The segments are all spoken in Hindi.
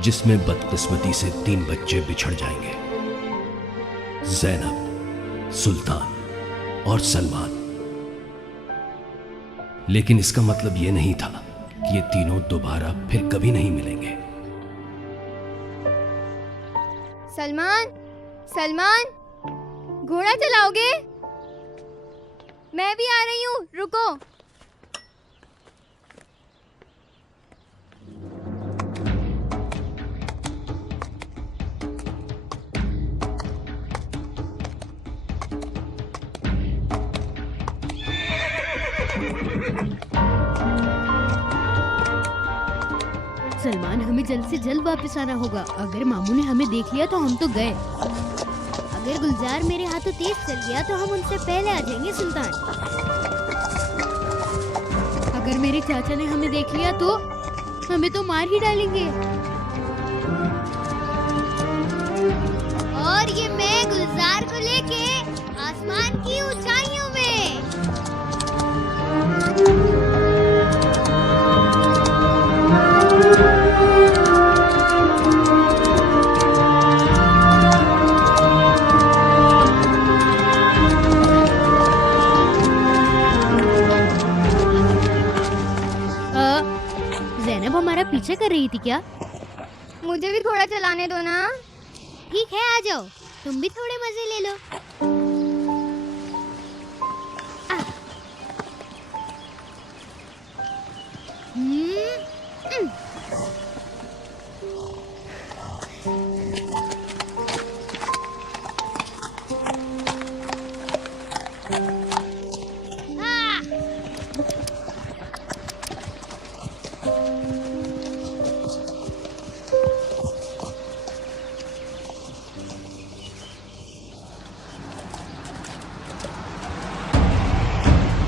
जिसमें बदकिस्मती से 3 बच्चे बिछड़ जाएंगे, ज़ैनब, सुल्तान और सलमान। लेकिन इसका मतलब यह नहीं था कि ये तीनों दोबारा फिर कभी नहीं मिलेंगे। सलमान, सलमान, घोड़ा चलाओगे? मैं भी आ रही हूँ, रुको। सलमान, हमें जल्द से जल्द वापस आना होगा। अगर मामू ने हमें देख लिया तो हम तो गए। अगर गुलजार मेरे हाथों तेज चल गया तो हम उनसे पहले आ जाएंगे सुल्तान। अगर मेरे चाचा ने हमें देख लिया तो हमें तो मार ही डालेंगे। और ये मैं गुलजार को लेके आसमान की ऊंचाइयों में। ज़ैनब हमारा पीछे कर रही थी क्या? मुझे भी घोड़ा चलाने दो ना। ठीक है, आ जाओ, तुम भी थोड़े मजे ले लो।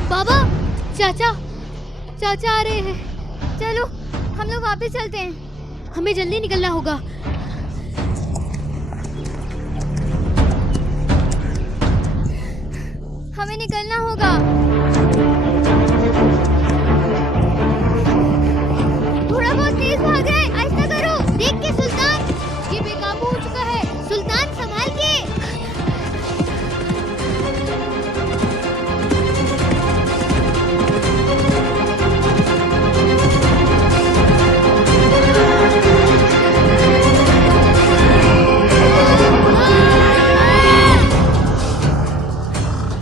बाबा, चाचा, चाचा आ रहे हैं। चलो, हम लोग वापस चलते हैं। हमें जल्दी निकलना होगा। हमें निकलना होगा। थोड़ा बहुत तेज भाग रहे हैं, आहिस्ता करो। देख के सुल्तान, ये बेकाबू हो चुका है। सुल्तान, संभाल के।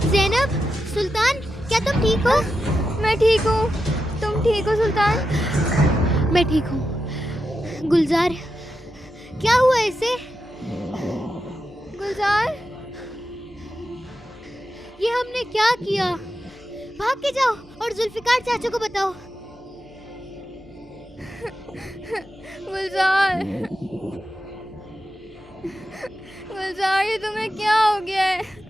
ज़ैनब, सुल्तान, क्या तुम ठीक हो? मैं ठीक हूँ। तुम ठीक हो सुल्तान? मैं ठीक हूँ। गुलजार, क्या हुआ इसे? गुलजार, ये हमने क्या किया? भाग के जाओ और जुल्फिकार चाचा को बताओ। गुलजार, गुलजार, ये तुम्हें क्या हो गया है?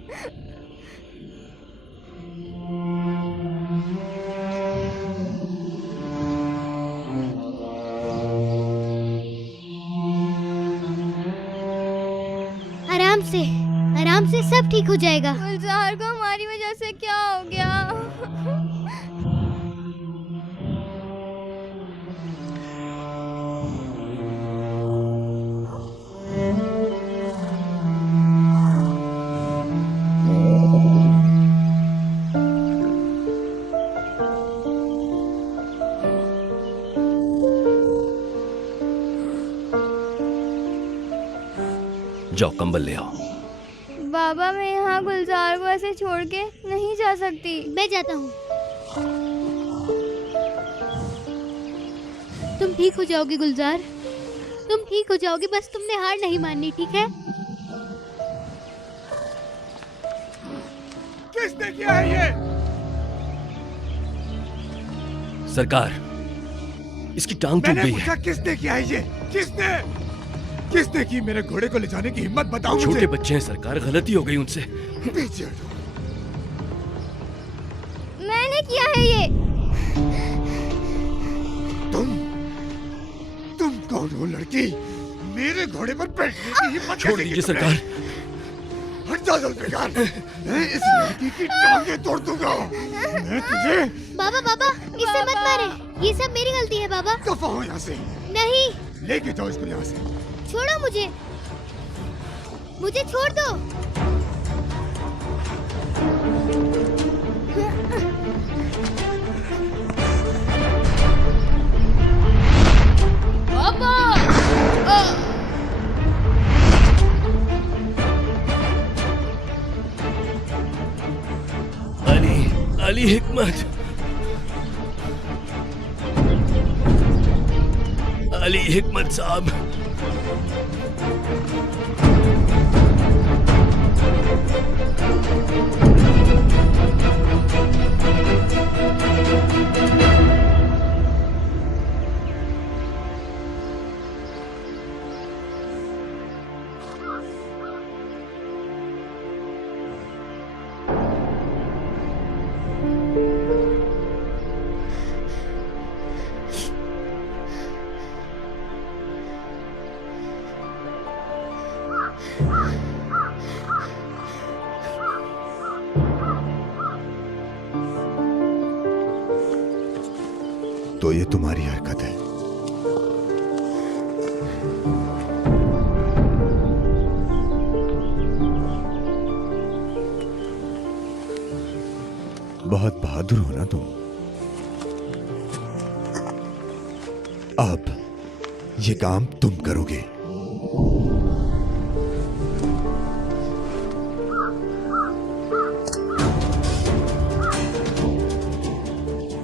आराम से सब ठीक हो जाएगा। गुलजार को हमारी वजह से क्या हो गया? जाओ, कंबल ले आओ। बाबा, मैं यहाँ गुलजार को ऐसे छोड़ के नहीं जा सकती। मैं जाता हूँ। तुम ठीक हो जाओगी गुलजार, तुम ठीक हो जाओगी। बस तुमने हार नहीं माननी, ठीक है? किसने किया है ये? सरकार, इसकी टांग टूट मैंने गई पूछा है। किसने किया है ये? किसने की? मेरे घोड़े को ले जाने की हिम्मत बताओ मुझे। छोटे बच्चे हैं सरकार, गलती हो गई उनसे। पीछे हटो। मैंने किया है ये। तुम कौन हो लड़की? मेरे घोड़े पर बैठने की हिम्मत छोड़ कैसे की दीजिए तुमने? सरकार। हट जा जुल्फिकार, मैं इस लड़की की टांगें तोड़ दूंगा। मैं तुझे। बाबा, बाबा, इसे मत मारे। ये सब मेरी गलती है बाबा। दफा हो यहाँ से। नहीं, लेके जाओ इसको यहाँ से। छोड़ो मुझे, मुझे छोड़ दो। अली, अली हिकमत, अली हिकमत साहब। तो ये तुम्हारी हरकत है। बहुत बहादुर हो ना तुम। अब ये काम तुम करोगे।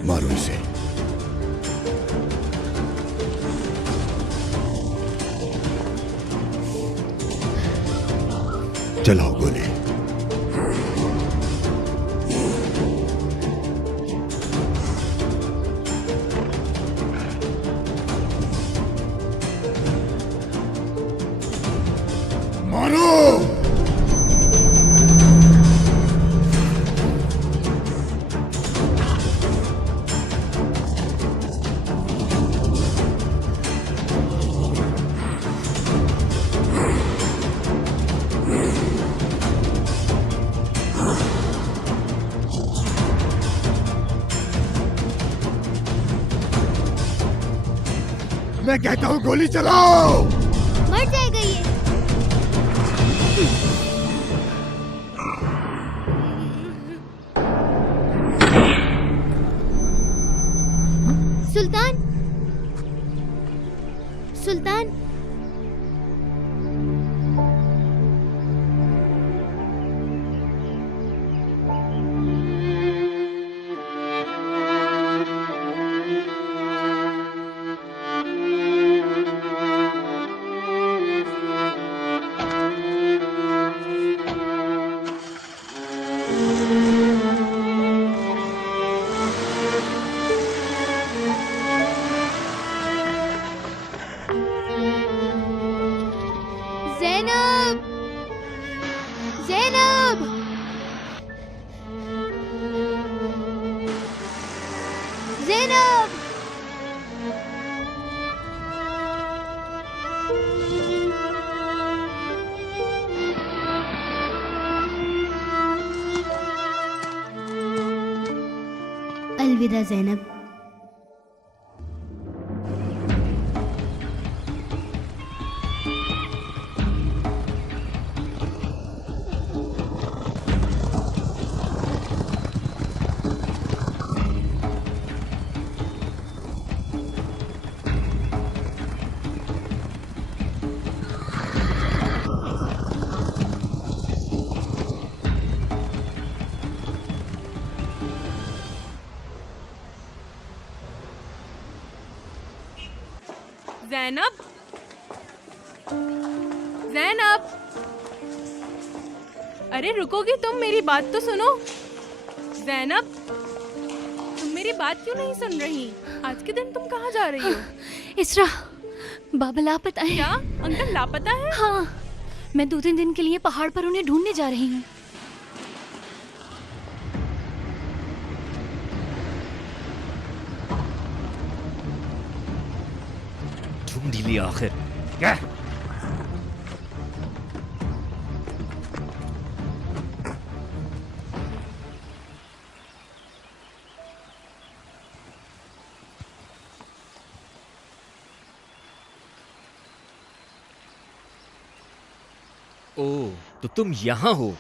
मारो इसे। चलाओ गोली। मारो। मैं कहता हूँ गोली चलाओ। मर जाएगा ये। सुल्तान, सुल्तान, ज़ैनब, ज़ैनब, ज़ैनब। अलविदा ज़ैनब। ज़ैनब, ज़ैनब, अरे रुकोगी तुम? मेरी बात तो सुनो। ज़ैनब, तुम मेरी बात क्यों नहीं सुन रही? आज के दिन तुम कहाँ जा रही हो? इसरा, बाबा लापता है। क्या अंकल लापता है? हाँ, मैं 2-3 दिन के लिए पहाड़ पर उन्हें ढूंढने जा रही हूँ। ढूंढ ही लिया आखिर। क्या? ओह, तो तुम यहाँ हो।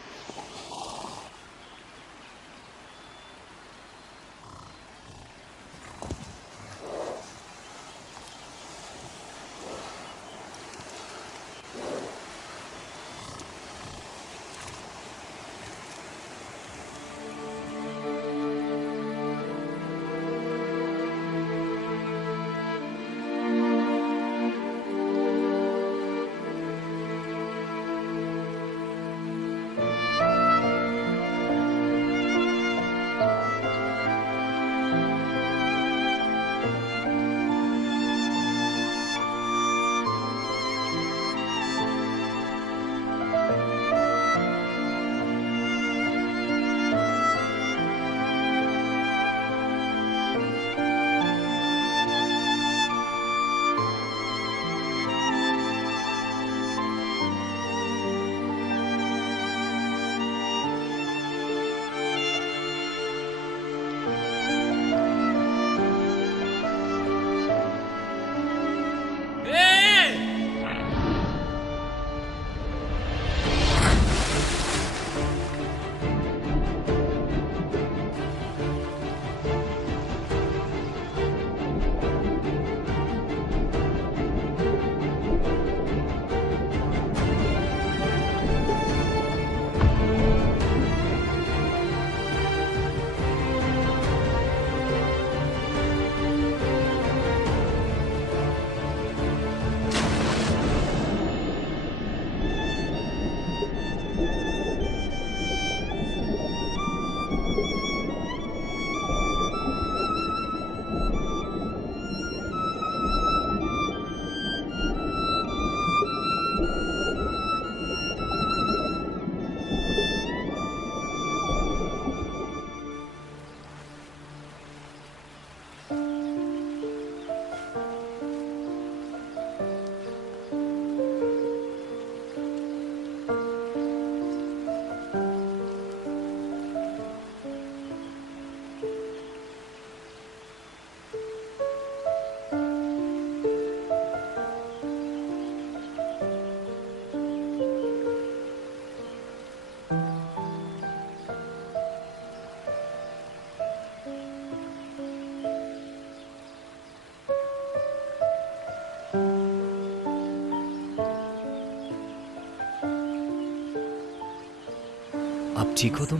अब ठीक हो तुम?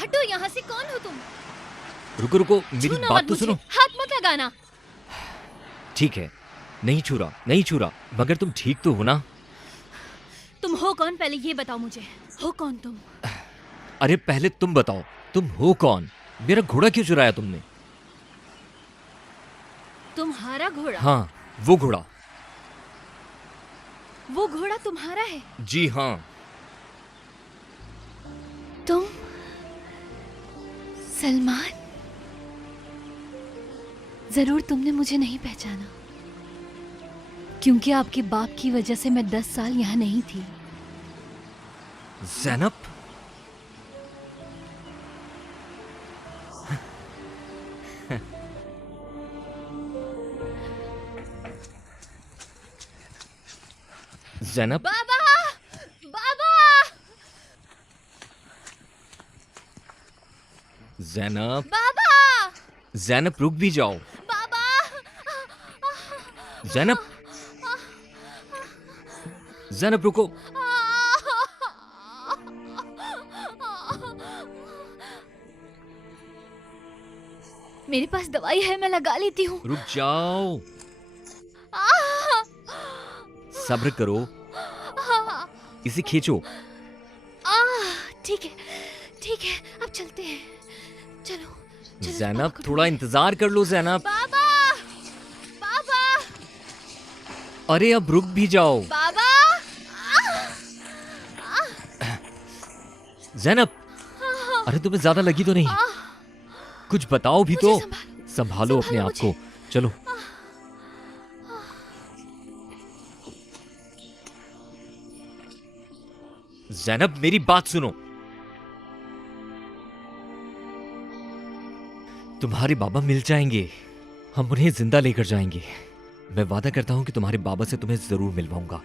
हटो यहाँ से, कौन हो तुम? रुको रुको, मेरी छूना बात मत तो मुझे, सुनो। हाथ मत लगाना। ठीक है, नहीं छू रहा, नहीं छू रहा, मगर तुम ठीक तो हो ना? तुम हो कौन, पहले ये बताओ मुझे, हो कौन तुम? अरे पहले तुम बताओ, तुम हो कौन? मेरा घोड़ा क्यों चुराया तुमने? तुम्हारा घोड़ा? हाँ, वो घोड़ा। वो घोड़ा तुम्हारा है? जी हाँ। तुम सलमान? जरूर तुमने मुझे नहीं पहचाना, क्योंकि आपके बाप की वजह से मैं 10 साल यहाँ नहीं थी। ज़ैनब? ज़ैनब? बाबा! बाबा! ज़ैनब? बाबा! ज़ैनब रुक भी जाओ। बाबा! ज़ैनब? ज़ैनब रुको। मेरे पास दवाई है, मैं लगा लेती हूँ। रुक जाओ, सब्र करो, इसे खींचो। ठीक है, ठीक है, अब चलते हैं। चलो, चलो। ज़ैनब पकड़ो। थोड़ा इंतजार कर लो ज़ैनब। बाबा! बाबा! अरे अब रुक भी जाओ। बाबा! ज़ैनब, अरे तुम्हें ज्यादा लगी तो नहीं? कुछ बताओ भी तो। मुझे संभालो अपने आप को। चलो। ज़ैनब मेरी बात सुनो। तुम्हारे बाबा मिल जाएंगे, हम उन्हें जिंदा लेकर जाएंगे। मैं वादा करता हूं कि तुम्हारे बाबा से तुम्हें जरूर मिलवाऊंगा।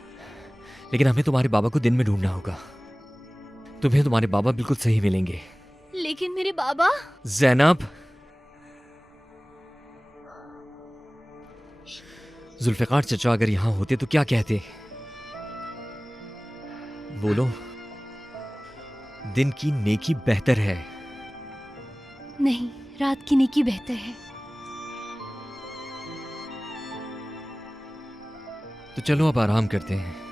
लेकिन हमें तुम्हारे बाबा को दिन में ढूंढना होगा। तुम्हें तुम्हारे बाबा बिल्कुल सही मिलेंगे। लेकिन मेरे बाबा। ज़ैनब, जुल्फ़िकार चचा अगर यहां होते तो क्या कहते? बोलो। दिन की नेकी बेहतर है। नहीं, रात की नेकी बेहतर है। तो चलो अब आराम करते हैं।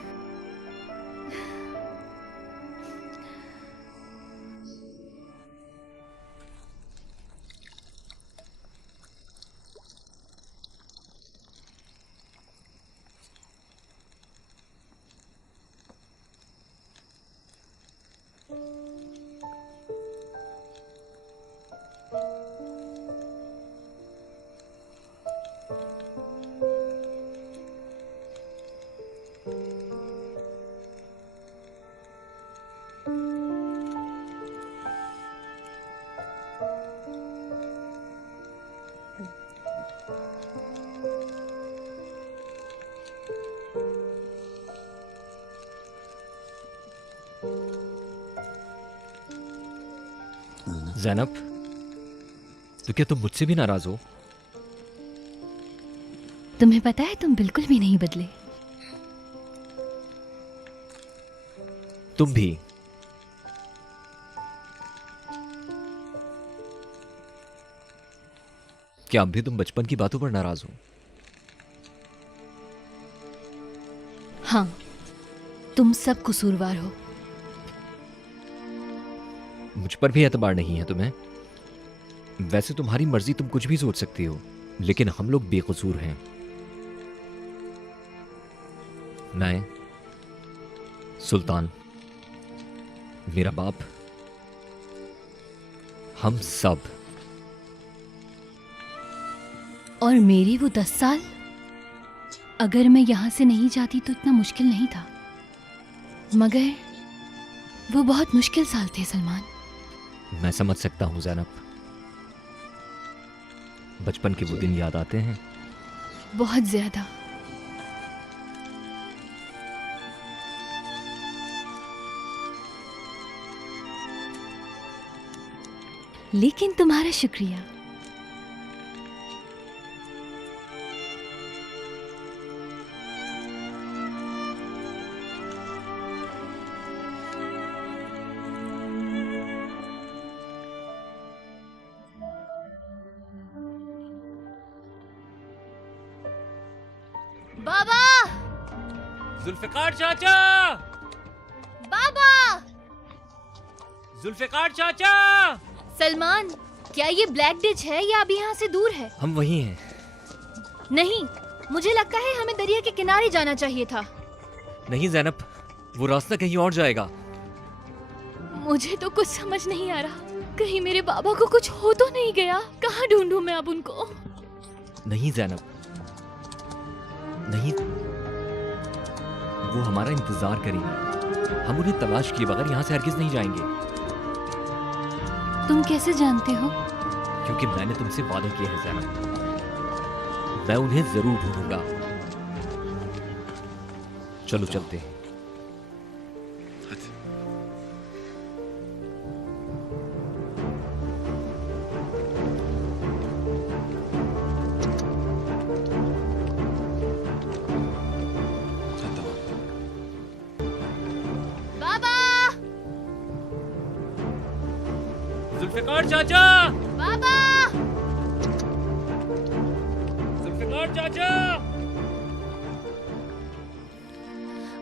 ज़ैनब, तो क्या तुम मुझसे भी नाराज हो? तुम्हें पता है तुम बिल्कुल भी नहीं बदले। तुम भी। क्या अब भी तुम बचपन की बातों पर नाराज हो? हाँ, तुम सब कसूरवार हो। मुझ पर भी एतबार नहीं है तुम्हें? वैसे तुम्हारी मर्जी, तुम कुछ भी सोच सकती हो, लेकिन हम लोग बेकसूर हैं। मैं, सुल्तान, मेरा बाप, हम सब। और मेरे वो 10 साल, अगर मैं यहां से नहीं जाती तो इतना मुश्किल नहीं था, मगर वो बहुत मुश्किल साल थे सलमान। मैं समझ सकता हूं ज़ैनब, बचपन के वो दिन याद आते हैं। बहुत ज्यादा। लेकिन तुम्हारा शुक्रिया। बाबा, जुल्फ़िकार चाचा! बाबा, जुल्फ़िकार चाचा! सलमान, क्या ये ब्लैक डिच है या अभी यहाँ से दूर है? हम वही हैं। नहीं, मुझे लगता है हमें दरिया के किनारे जाना चाहिए था। नहीं ज़ैनब, वो रास्ता कहीं और जाएगा। मुझे तो कुछ समझ नहीं आ रहा, कहीं मेरे बाबा को कुछ हो तो नहीं गया। कहाँ ढूंढूं मैं अब उनको? नहीं ज़ैनब, नहीं, वो हमारा इंतजार करेंगे। हम उन्हें तलाश किए बगैर यहाँ से हरगिज नहीं जाएंगे। तुम कैसे जानते हो? क्योंकि मैंने तुमसे वादा किया है ज़ैनब, मैं उन्हें जरूर ढूंढूंगा। चलो चलते हैं। जुल्फ़िकार चाचा! बाबा, जुल्फ़िकार चाचा!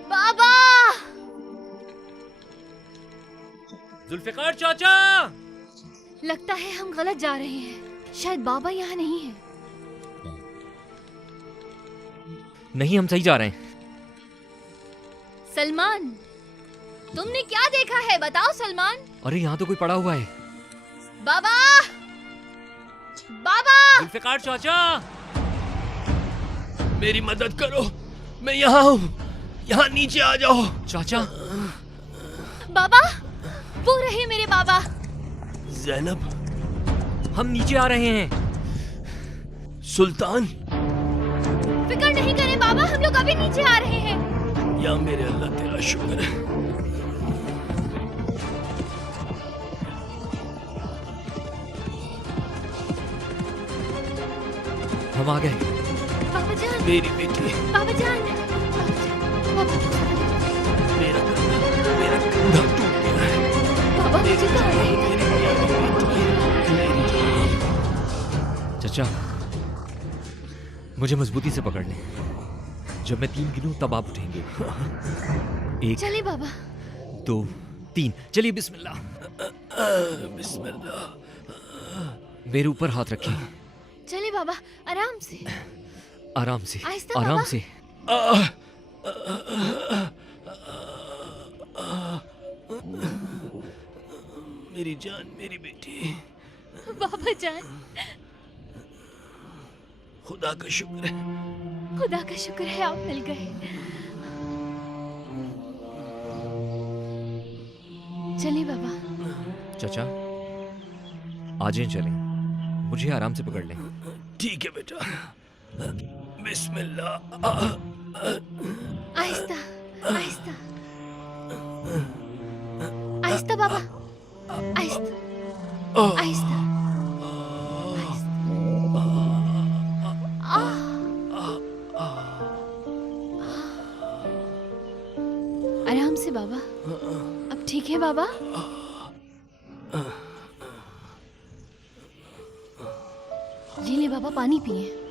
बाबा, जुल्फ़िकार चाचा! लगता है हम गलत जा रहे हैं। शायद बाबा यहाँ नहीं है। नहीं, हम सही जा रहे हैं। सलमान, तुमने क्या देखा है? बताओ सलमान। अरे यहाँ तो कोई पड़ा हुआ है। बाबा, बाबा, जुल्फ़िकार चाचा! मेरी मदद करो, मैं यहाँ हूँ, यहाँ नीचे आ जाओ। चाचा! बाबा, वो रहे मेरे बाबा। ज़ैनब, हम नीचे आ रहे हैं। सुल्तान, फिक्र नहीं करें बाबा, हम लोग अभी नीचे आ रहे हैं। या मेरे अल्लाह तेरा शुक्र है। हम आ गए। बाबा जान, मेरी बेटी, बाबा जान, बाबा मेरा कंधा टूट गया है। बाबा मुझे तो आ रही है। चचा, मुझे मजबूती से पकड़ लें। जब मैं 3 गिनूं तब आप उठेंगे। 1, चलिए बाबा। 2, 3, चलिए बिस्मिल्लाह। बिस्मिल्लाह। मेरे ऊपर हाथ रखें। चलिए बाबा, आराम से। आराम से, आहिस्ता आराम बाबा। से। मेरी जान, मेरी बेटी, बाबा जान, खुदा का शुक्र है। खुदा का शुक्र है आप मिल गए। चलिए बाबा। चचा, आज ही चलें। मुझे आराम से पकड़ लें। ठीक है बेटा। बिस्मिल्लाह। आहिस्ता, आहिस्ता, आहिस्ता बाबा, आहिस्ता, आहिस्ता, आहिस्ता। आराम से बाबा। अब ठीक है बाबा? ये ले बाबा, पानी पिए।